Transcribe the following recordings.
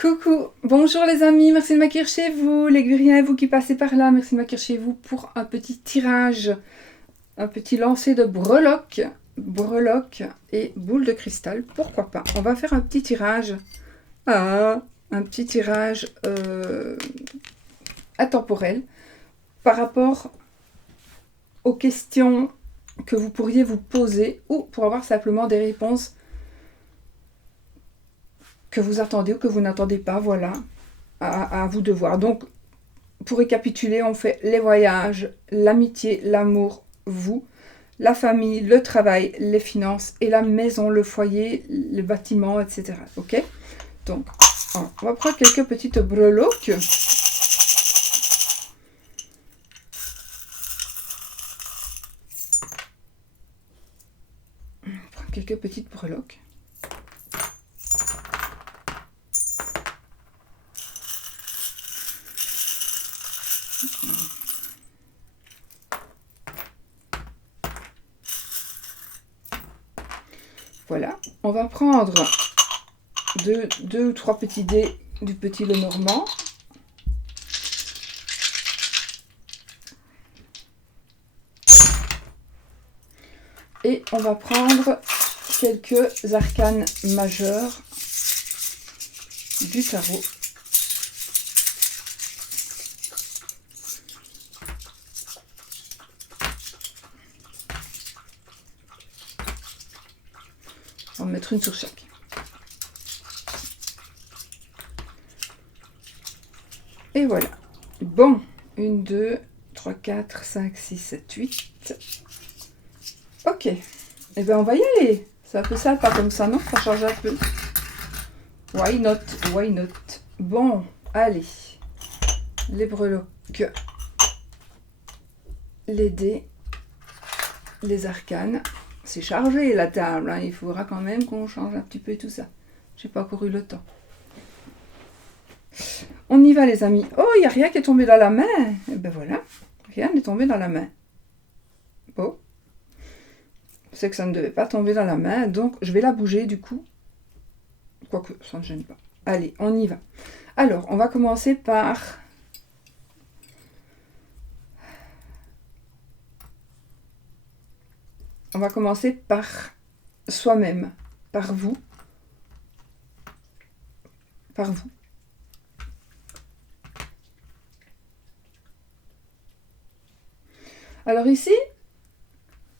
Coucou, bonjour les amis, merci de m'accueillir chez vous, les Guriens, vous qui passez par là, merci de m'accueillir chez vous pour un petit tirage, un petit lancer de breloques et boules de cristal, pourquoi pas. On va faire un petit tirage, un petit tirage atemporel par rapport aux questions que vous pourriez vous poser ou pour avoir simplement des réponses que vous attendez ou que vous n'attendez pas, voilà, à vous de voir. Donc, pour récapituler, on fait les voyages, l'amitié, l'amour, vous, la famille, le travail, les finances et la maison, le foyer, le bâtiment, etc. Ok? Donc, on va prendre quelques petites breloques. On prend quelques petites breloques. Voilà, on va prendre deux ou trois petits dés du petit Lenormand. Et on va prendre quelques arcanes majeures du tarot. On va mettre une sur chaque. Et voilà. Bon, 1, 2, 3, 4, 5, 6, 7, 8. Ok. Eh bien, on va y aller. C'est un peu sympa comme ça, non? Ça change un peu. Why not? Why not? Bon, allez. Les breloques. Les dés. Les arcanes. C'est chargé la table, hein. Il faudra quand même qu'on change un petit peu tout ça. J'ai pas encore eu le temps. On y va les amis. Oh, il n'y a rien qui est tombé dans la main. Et ben voilà, rien n'est tombé dans la main. Bon. C'est que ça ne devait pas tomber dans la main, donc je vais la bouger du coup. Quoique, ça ne gêne pas. Allez, on y va. Alors, on va commencer par... On va commencer par soi-même, par vous. Par vous. Alors ici,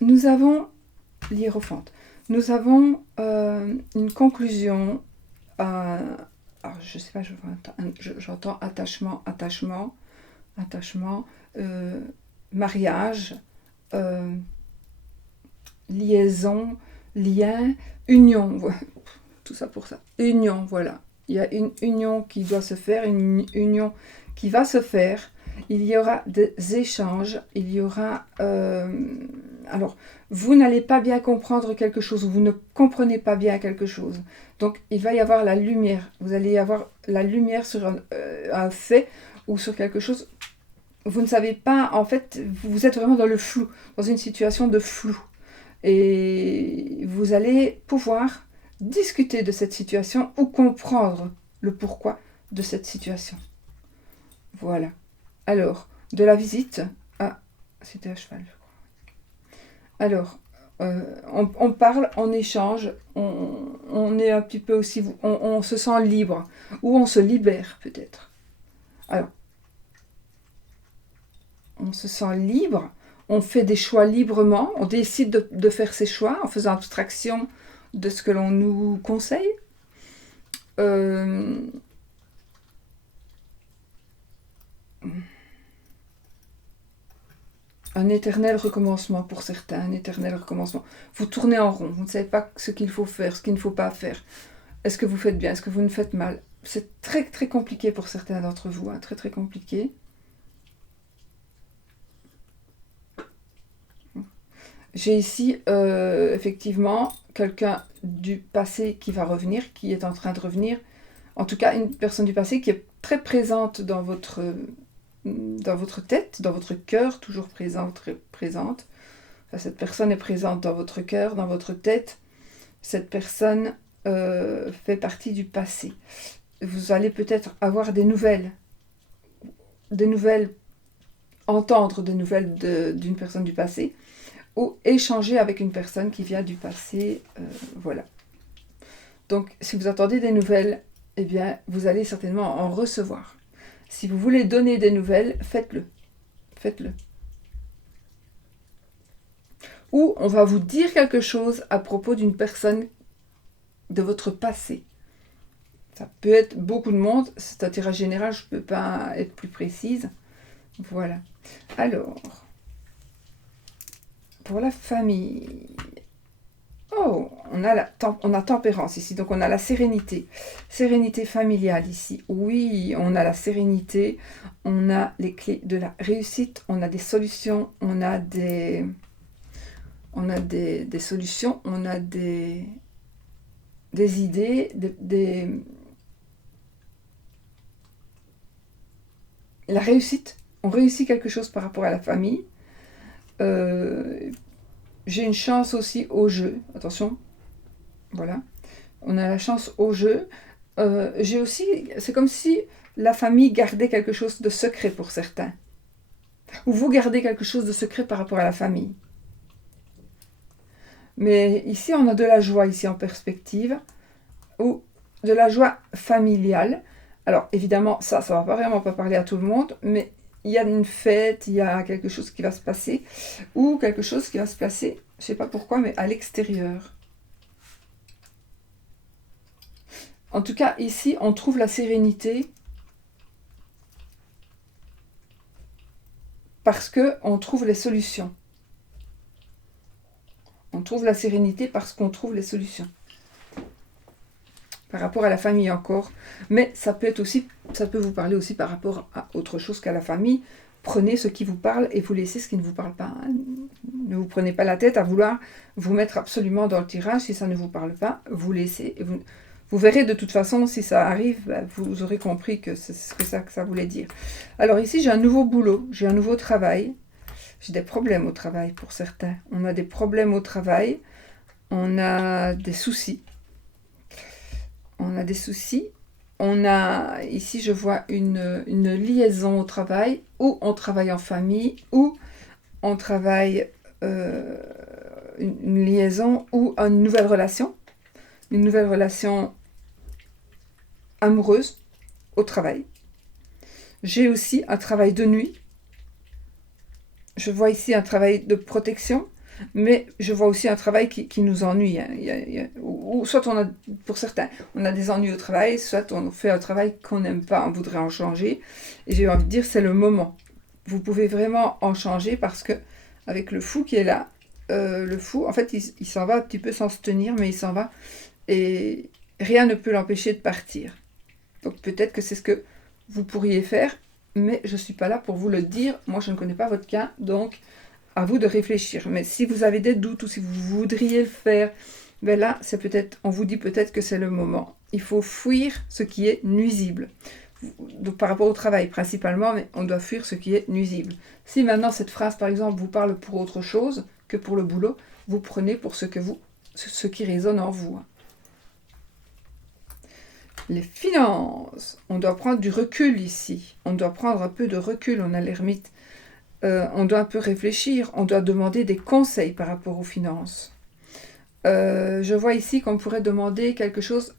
nous avons l'hiérophante. Nous avons une conclusion. Alors, je sais pas, j'entends attachement, mariage, liaison, lien, union. Tout ça pour ça. Union, voilà. Il y a une union qui doit se faire, une union qui va se faire. Il y aura des échanges, il y aura... alors, vous n'allez pas bien comprendre quelque chose, vous ne comprenez pas bien quelque chose. Donc, il va y avoir la lumière. Vous allez y avoir la lumière sur un fait ou sur quelque chose. Vous ne savez pas, en fait, vous êtes vraiment dans le flou, dans une situation de flou. Et vous allez pouvoir discuter de cette situation ou comprendre le pourquoi de cette situation. Voilà. Alors, de la visite... Ah, c'était à cheval, je crois. Alors, on parle, on échange, on est un petit peu aussi... On se sent libre, ou on se libère peut-être. Alors, on se sent libre, on fait des choix librement, on décide de faire ses choix en faisant abstraction de ce que l'on nous conseille. Un éternel recommencement pour certains, un éternel recommencement. Vous tournez en rond, vous ne savez pas ce qu'il faut faire, ce qu'il ne faut pas faire. Est-ce que vous faites bien, est-ce que vous ne faites mal? C'est très très compliqué pour certains d'entre vous, hein, très très compliqué. J'ai ici effectivement quelqu'un du passé qui va revenir, qui est en train de revenir. En tout cas, une personne du passé qui est très présente dans votre tête, dans votre cœur, toujours présente. Enfin, cette personne est présente dans votre cœur, dans votre tête. Cette personne fait partie du passé. vous allez peut-être avoir des nouvelles, entendre des nouvelles d'une personne du passé, ou échanger avec une personne qui vient du passé, voilà. Donc, si vous attendez des nouvelles, eh bien, vous allez certainement en recevoir. Si vous voulez donner des nouvelles, faites-le. Faites-le. Ou on va vous dire quelque chose à propos d'une personne de votre passé. Ça peut être beaucoup de monde, c'est un tirage général, je ne peux pas être plus précise. Voilà. Alors, pour la famille... Oh, on a tempérance ici, donc on a la sérénité. Sérénité familiale ici. Oui, on a la sérénité, on a les clés de la réussite, on a des solutions, on a des solutions, on a des idées, la réussite. On réussit quelque chose par rapport à la famille. J'ai une chance aussi au jeu. Attention. Voilà. On a la chance au jeu. J'ai aussi... C'est comme si la famille gardait quelque chose de secret pour certains. Ou vous gardez quelque chose de secret par rapport à la famille. Mais ici, on a de la joie, ici en perspective. Ou de la joie familiale. Alors, évidemment, ça va pas vraiment pas parler à tout le monde, mais il y a une fête, il y a quelque chose qui va se passer, ou quelque chose qui va se passer, je ne sais pas pourquoi, mais à l'extérieur. En tout cas, ici, on trouve la sérénité parce qu'on trouve les solutions. On trouve la sérénité parce qu'on trouve les solutions. Par rapport à la famille encore. Mais ça peut vous parler aussi par rapport à autre chose qu'à la famille. Prenez ce qui vous parle et vous laissez ce qui ne vous parle pas. Ne vous prenez pas la tête à vouloir vous mettre absolument dans le tirage. Si ça ne vous parle pas, vous laissez. Et vous verrez de toute façon, si ça arrive, vous aurez compris que c'est ce que ça voulait dire. Alors ici, j'ai un nouveau boulot, j'ai un nouveau travail. J'ai des problèmes au travail pour certains. On a des problèmes au travail. On a des soucis. On a, ici je vois une liaison au travail, ou on travaille en famille, ou on travaille une liaison, ou une nouvelle relation amoureuse au travail. J'ai aussi un travail de nuit. Je vois ici un travail de protection. Mais je vois aussi un travail qui nous ennuie. Ou soit pour certains, on a des ennuis au travail, soit on fait un travail qu'on n'aime pas, on voudrait en changer. Et j'ai envie de dire, c'est le moment. Vous pouvez vraiment en changer parce que, avec le fou qui est là, le fou, en fait, il s'en va un petit peu sans se tenir, mais il s'en va. Et rien ne peut l'empêcher de partir. Donc peut-être que c'est ce que vous pourriez faire, mais je ne suis pas là pour vous le dire. Moi, je ne connais pas votre cas, donc... à vous de réfléchir. Mais si vous avez des doutes ou si vous voudriez le faire, ben là, on vous dit peut-être que c'est le moment. Il faut fuir ce qui est nuisible. Donc par rapport au travail principalement, mais on doit fuir ce qui est nuisible. Si maintenant cette phrase, par exemple, vous parle pour autre chose que pour le boulot, vous prenez pour ce qui résonne en vous. Les finances, on doit prendre du recul ici. On doit prendre un peu de recul, on a l'ermite. On doit un peu réfléchir, on doit demander des conseils par rapport aux finances. Je vois ici qu'on pourrait demander quelque chose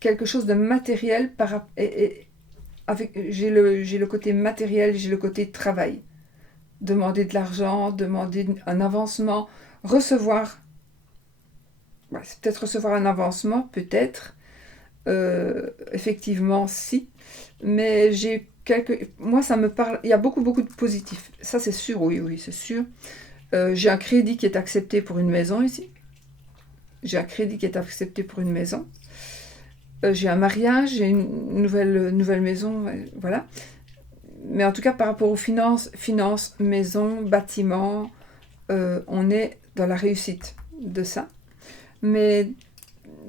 de matériel. J'ai le côté matériel, j'ai le côté travail. Demander de l'argent, demander un avancement, recevoir. C'est peut-être recevoir un avancement, peut-être. Effectivement, si. Mais moi, ça me parle... Il y a beaucoup de positifs. Ça, c'est sûr, oui, c'est sûr. J'ai un crédit qui est accepté pour une maison, ici. J'ai un crédit qui est accepté pour une maison. J'ai un mariage, j'ai une nouvelle maison, voilà. Mais en tout cas, par rapport aux finances, maison, bâtiment, on est dans la réussite de ça. Mais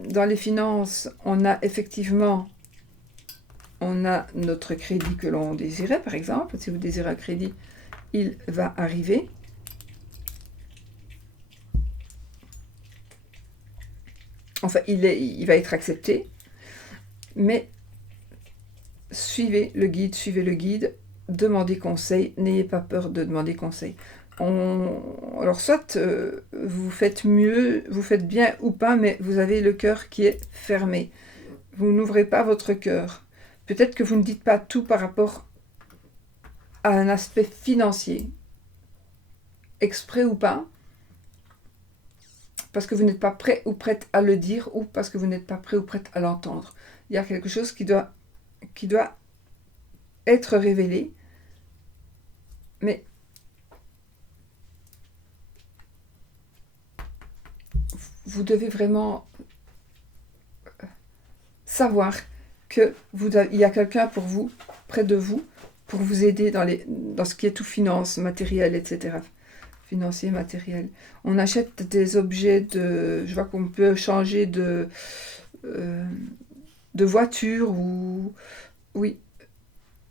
dans les finances, on a effectivement... On a notre crédit que l'on désirait, par exemple. Si vous désirez un crédit, il va arriver. Enfin, il va être accepté, mais suivez le guide, demandez conseil, n'ayez pas peur de demander conseil. Alors soit vous faites mieux, vous faites bien ou pas, mais vous avez le cœur qui est fermé. Vous n'ouvrez pas votre cœur. Peut-être que vous ne dites pas tout par rapport à un aspect financier, exprès ou pas, parce que vous n'êtes pas prêt ou prête à le dire, ou parce que vous n'êtes pas prêt ou prête à l'entendre. Il y a quelque chose qui doit être révélé, mais vous devez vraiment savoir que il y a quelqu'un pour vous, près de vous, pour vous aider dans ce qui est tout finance, matériel, etc. Financier, matériel. On achète des objets je vois qu'on peut changer de voiture ou... Oui.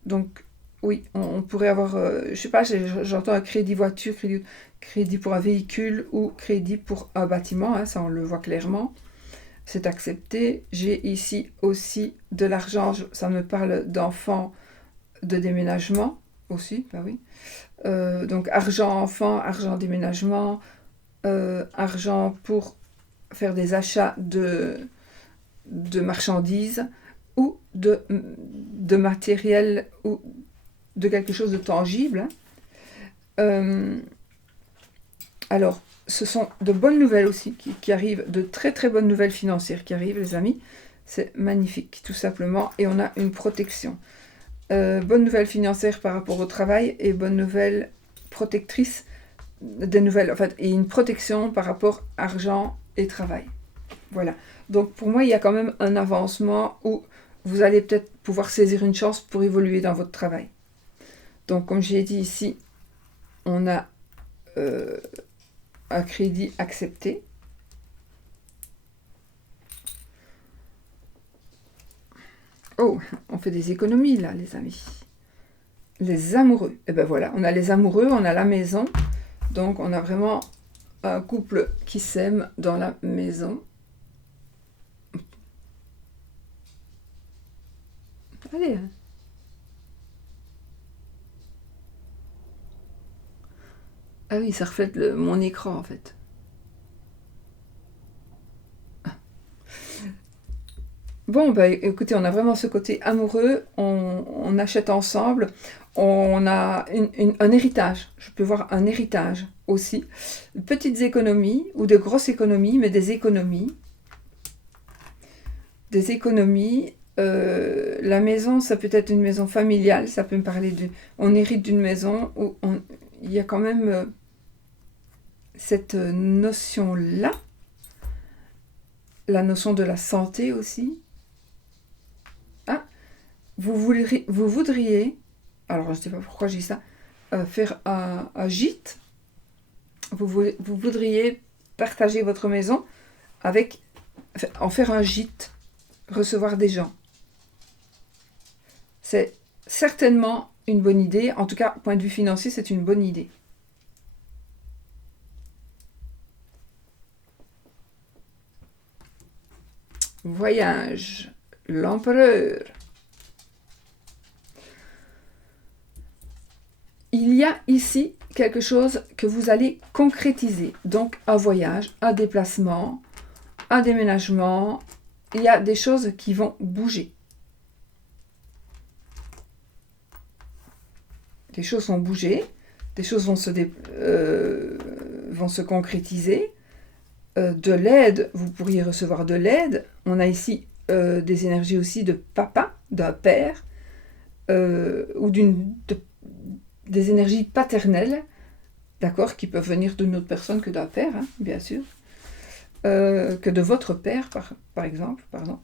Donc, oui, on pourrait avoir... je sais pas, j'entends un crédit voiture, crédit pour un véhicule ou crédit pour un bâtiment, hein, ça on le voit clairement. C'est accepté. J'ai ici aussi de l'argent, ça me parle d'enfants, de déménagement aussi, bah oui. Donc argent enfant, argent déménagement, argent pour faire des achats de marchandises ou de matériel ou de quelque chose de tangible. Alors, ce sont de bonnes nouvelles aussi qui arrivent, de très très bonnes nouvelles financières qui arrivent, les amis. C'est magnifique, tout simplement. Et on a une protection. Bonne nouvelle financière par rapport au travail et bonne nouvelle protectrice des nouvelles, en fait, et une protection par rapport argent et travail. Voilà. Donc pour moi, il y a quand même un avancement où vous allez peut-être pouvoir saisir une chance pour évoluer dans votre travail. Donc comme j'ai dit ici, on a un crédit accepté. Oh, on fait des économies là, les amis. Les amoureux. Et ben voilà, on a les amoureux, on a la maison. Donc on a vraiment un couple qui s'aime dans la maison. Allez. Ah oui, ça reflète mon écran en fait. Bon, bah écoutez, on a vraiment ce côté amoureux, on achète ensemble, on a un héritage, je peux voir un héritage aussi. Petites économies, ou de grosses économies, mais des économies. Des économies. La maison, ça peut être une maison familiale, ça peut me parler on hérite d'une maison où il y a quand même cette notion-là. La notion de la santé aussi. Vous voudriez, alors je ne sais pas pourquoi je dis ça, faire un gîte. Vous voudriez partager votre maison en faire un gîte, recevoir des gens. C'est certainement une bonne idée. En tout cas, point de vue financier, c'est une bonne idée. Voyage, l'empereur. Il y a ici quelque chose que vous allez concrétiser. Donc, un voyage, un déplacement, un déménagement. Il y a des choses qui vont bouger. Des choses vont bouger, des choses vont se concrétiser. De l'aide, vous pourriez recevoir de l'aide. On a ici des énergies aussi de papa, d'un père, ou des énergies paternelles, d'accord, qui peuvent venir d'une autre personne que d'un père, hein, bien sûr, que de votre père, par exemple, pardon.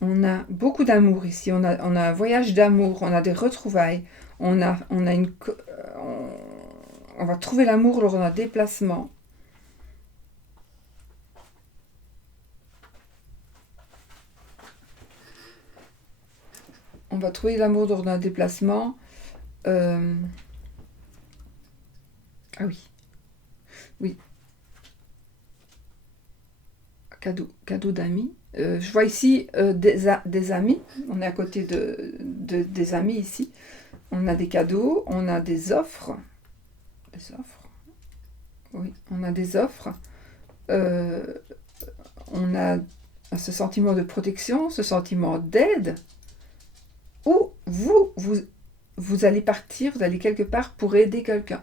On a beaucoup d'amour ici, on a un voyage d'amour, on a des retrouvailles, on va trouver l'amour lors d'un déplacement. On va trouver l'amour lors d'un déplacement. Ah oui. Oui. cadeau d'amis. Je vois ici des amis. On est à côté des amis ici. On a des cadeaux, on a des offres. Des offres. Oui, on a des offres. On a ce sentiment de protection, ce sentiment d'aide. Ou vous allez partir, vous allez quelque part pour aider quelqu'un.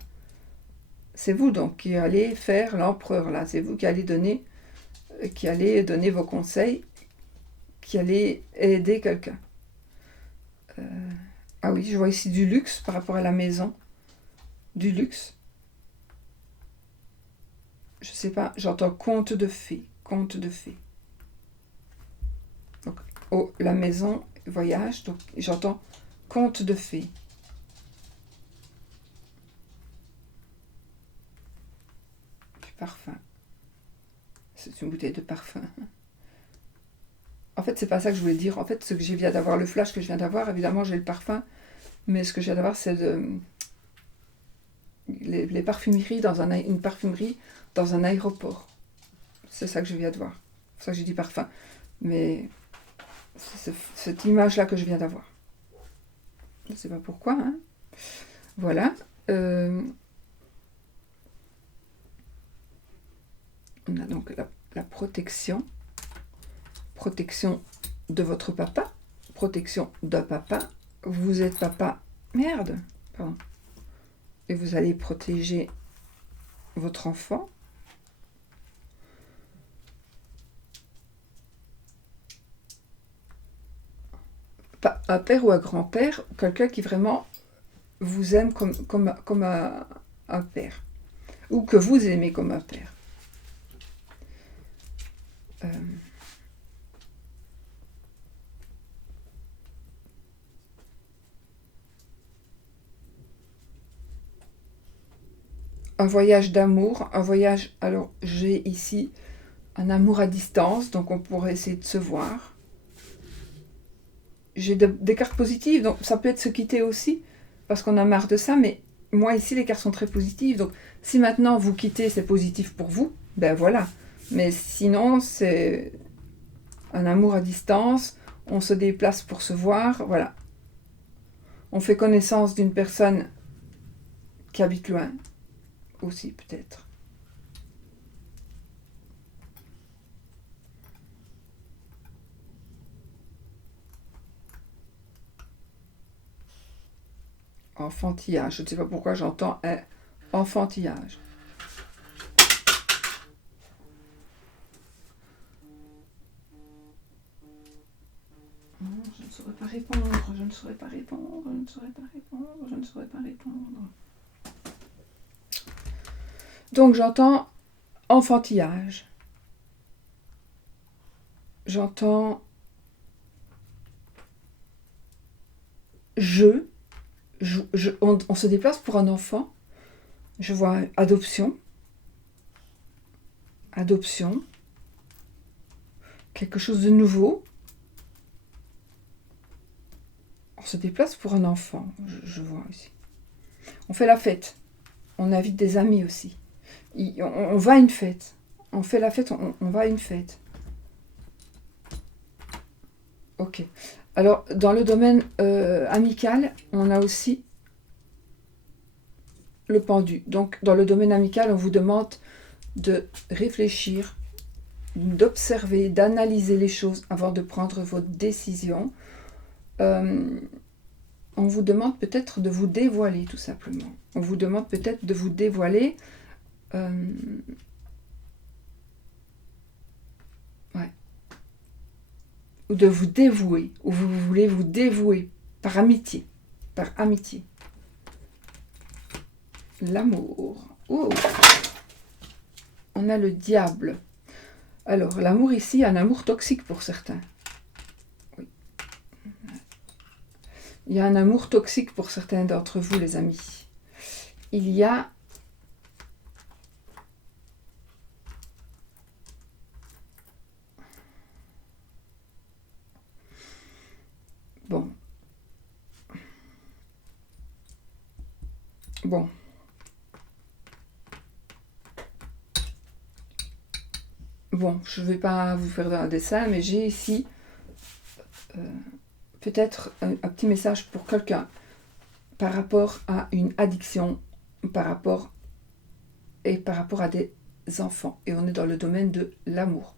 C'est vous donc qui allez faire l'empereur là. C'est vous qui allez donner vos conseils, qui allez aider quelqu'un. Ah oui, je vois ici du luxe par rapport à la maison. Du luxe. Je sais pas, j'entends conte de fées. Conte de fées. Donc, oh, la maison, voyage, donc j'entends conte de fées. Du parfum. C'est une bouteille de parfum. En fait, c'est pas ça que je voulais dire. En fait, ce que je viens d'avoir, le flash que je viens d'avoir, évidemment, j'ai le parfum. Mais ce que je viens d'avoir, c'est les parfumeries une parfumerie dans un aéroport. C'est ça que je viens de voir. C'est pour ça que j'ai dit parfum. Mais c'est cette image-là que je viens d'avoir. Je ne sais pas pourquoi. Hein. Voilà. On a donc la protection. Protection de votre papa. Protection d'un papa. Vous êtes papa. Merde. Pardon. Et vous allez protéger votre enfant. Pas un père ou un grand-père, quelqu'un qui vraiment vous aime comme un père. Ou que vous aimez comme un père. Un voyage d'amour, un voyage, alors j'ai ici un amour à distance, donc on pourrait essayer de se voir. J'ai des cartes positives, donc ça peut être se quitter aussi, parce qu'on a marre de ça, mais moi ici les cartes sont très positives, donc si maintenant vous quittez, c'est positif pour vous, ben voilà. Mais sinon, c'est un amour à distance, on se déplace pour se voir, voilà. On fait connaissance d'une personne qui habite loin, aussi peut-être. Enfantillage, je ne sais pas pourquoi j'entends un enfantillage. Je ne saurais pas répondre, je ne saurais pas répondre, je ne saurais pas répondre, je ne saurais pas répondre. Donc j'entends enfantillage. J'entends on se déplace pour un enfant. Je vois adoption. Adoption. Quelque chose de nouveau. On se déplace pour un enfant, je vois ici. On fait la fête. On invite des amis aussi. On va à une fête. On fait la fête, on va à une fête. Ok. Alors, dans le domaine amical, on a aussi le pendu. Donc, dans le domaine amical, on vous demande de réfléchir, d'observer, d'analyser les choses avant de prendre votre décision. On vous demande peut-être de vous dévoiler, tout simplement. On vous demande peut-être de vous dévoiler. Ou de vous dévouer, ou vous voulez vous dévouer par amitié. Par amitié. L'amour. Oh. On a le diable. Alors, l'amour ici, un amour toxique pour certains. Oui. Il y a un amour toxique pour certains d'entre vous, les amis. Il y a bon, je ne vais pas vous faire un dessin, mais j'ai ici peut-être un petit message pour quelqu'un par rapport à une addiction, par rapport à des enfants. Et on est dans le domaine de l'amour.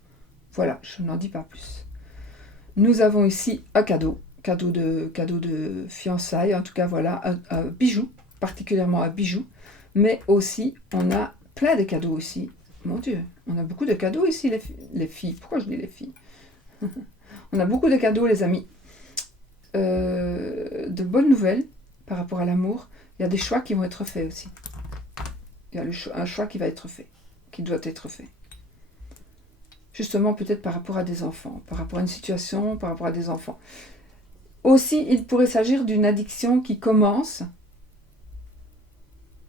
Voilà, je n'en dis pas plus. Nous avons ici un cadeau de fiançailles, en tout cas voilà, un bijou, particulièrement un bijou, mais aussi on a plein de cadeaux aussi. Mon Dieu, on a beaucoup de cadeaux ici les filles. Pourquoi je dis les filles? On a beaucoup de cadeaux les amis. De bonnes nouvelles par rapport à l'amour. Il y a des choix qui vont être faits aussi. Il y a un choix qui va être fait, qui doit être fait. Justement, peut-être par rapport à des enfants, par rapport à une situation, par rapport à des enfants. Aussi, il pourrait s'agir d'une addiction qui commence.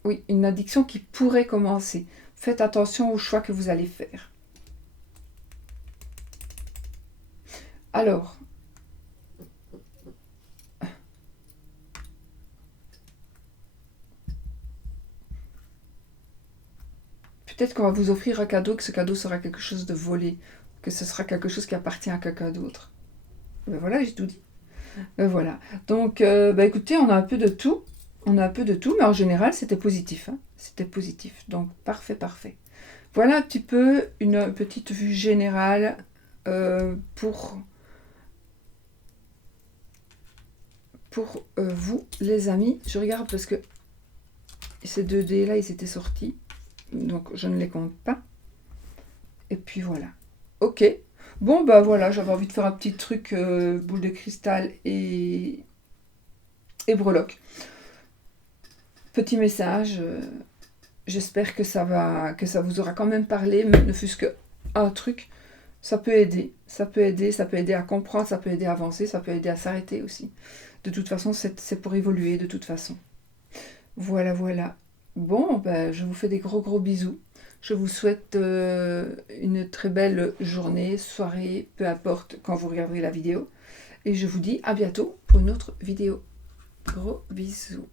Oui, une addiction qui pourrait commencer. Faites attention aux choix que vous allez faire. Alors, peut-être qu'on va vous offrir un cadeau, que ce cadeau sera quelque chose de volé, que ce sera quelque chose qui appartient à quelqu'un d'autre. Ben voilà, j'ai tout dit. Ben voilà. Donc, écoutez, on a un peu de tout. On a un peu de tout, mais en général, c'était positif. Hein. C'était positif. Donc, parfait, parfait. Voilà un petit peu une petite vue générale pour vous, les amis. Je regarde parce que ces 2D-là, ils étaient sortis. Donc, je ne les compte pas. Et puis, voilà. Ok. Bon, bah voilà, j'avais envie de faire un petit truc boule de cristal et breloque. Petit message. J'espère que ça vous aura quand même parlé, ne fût-ce qu'un truc. Ça peut aider. Ça peut aider à comprendre, ça peut aider à avancer, ça peut aider à s'arrêter aussi. De toute façon, c'est pour évoluer, de toute façon. Voilà, voilà. Bon, ben, je vous fais des gros gros bisous. Je vous souhaite une très belle journée, soirée, peu importe quand vous regarderez la vidéo. Et je vous dis à bientôt pour une autre vidéo. Gros bisous.